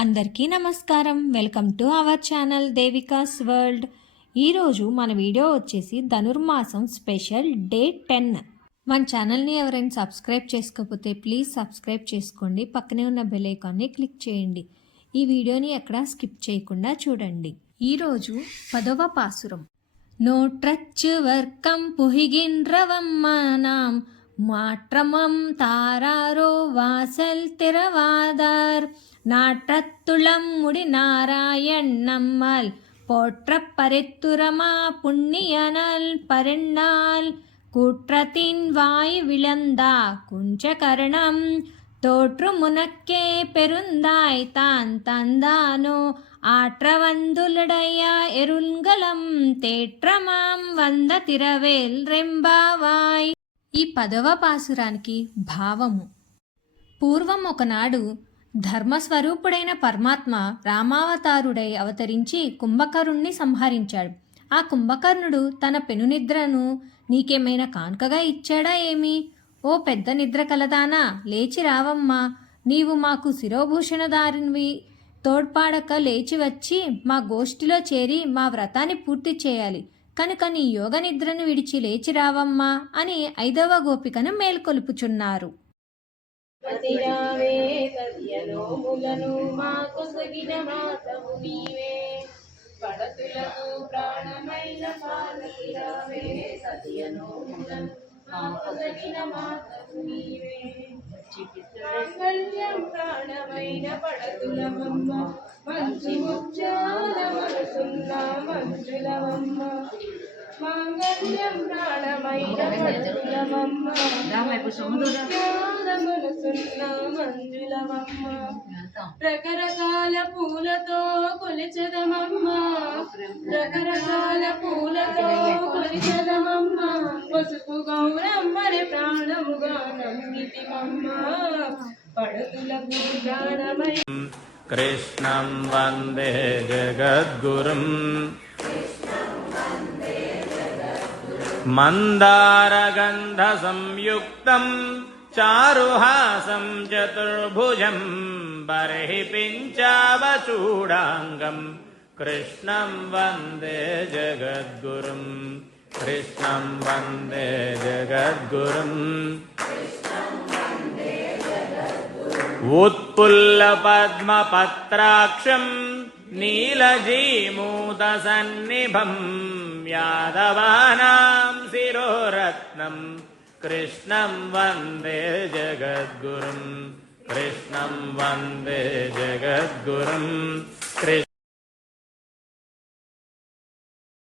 అందరికీ నమస్కారం. Welcome to our channel దేవికాస్ world. ఈరోజు మన వీడియో వచ్చేసి ధనుర్మాసం స్పెషల్ డే 10. మన ఛానల్ని ఎవరైనా సబ్స్క్రైబ్ చేసుకోకపోతే ప్లీజ్ సబ్స్క్రైబ్ చేసుకోండి. పక్కనే ఉన్న బెల్ ఐకాన్ని క్లిక్ చేయండి. ఈ వీడియోని ఎక్కడా స్కిప్ చేయకుండా చూడండి. ఈరోజు 10వ పాసురం. నోట్రచ్చు వర్కం పుహిగిన్రవమ్మానాం மாற்றமம் தாராரோ வாசல் திறவாதார் நாற்றத்துளம் முடி நாராயண் நம்மால் போற்ற பரித்துரமா புண்ணியனல் பரிண்ணால் கூற்றத்தின் வாய் விளந்தா குஞ்சகரணம் தோற்று முனக்கே பெருந்தாய் தான் தந்தானோ ஆற்றவந்துலடைய எருள்கலம் தேற்றமாம் வந்த திரவேல் ரெம்பாவாய். ఈ 10వ పాసురానికి భావము. పూర్వం ఒకనాడు ధర్మస్వరూపుడైన పరమాత్మ రామావతారుడై అవతరించి కుంభకర్ణుణ్ణి సంహరించాడు. ఆ కుంభకర్ణుడు తన పెనునిద్రను నీకేమైనా కానుకగా ఇచ్చాడా ఏమి? ఓ పెద్ద నిద్ర కలదానా, లేచి రావమ్మా, నీవు మాకు శిరోభూషణధారినివి, తోడ్పాడక లేచి వచ్చి మా గోష్ఠిలో చేరి మా వ్రతాన్ని పూర్తి చేయాలి కనుక నీ యోగ నిద్రను విడిచి లేచి రావమ్మా అని 5వ గోపికను మేల్కొలుపుచున్నారు. మాంగళ్యం ప్రాణమైన పడతులమమ్మ, మంచి ముత్యాల మనసున్న మంజులమమ్మ. మాంగళ్యం ప్రాణమైన పడతులమమ్మ, ముత్యాల మనసున్న మంజులమమ్మ. రకరకాల పూలతో కొలిచదమమ్మ, రకరకాల పూలతో కొలిచదమమ్మ. పసుపు గౌరమ్మని ప్రాణముగా నమ్మితిమమ్మ, పడతులకు ప్రాణమై. కృష్ణం వందే జగద్గురుం మందారగంధ సంయుక్తం చారుహాసం చతుర్భుజం బర్హి పించావచూడాంగం కృష్ణం వందే జగద్గురుం. కృష్ణం వందే జగద్గురుం. उत्पुल्लपद्मपत्राक्षं नीलजीमूतसन्निभं यादवानां शिरोरत्नं कृष्णं वन्दे जगद्गुरुं. कृष्णं वन्दे जगद्गुरुं.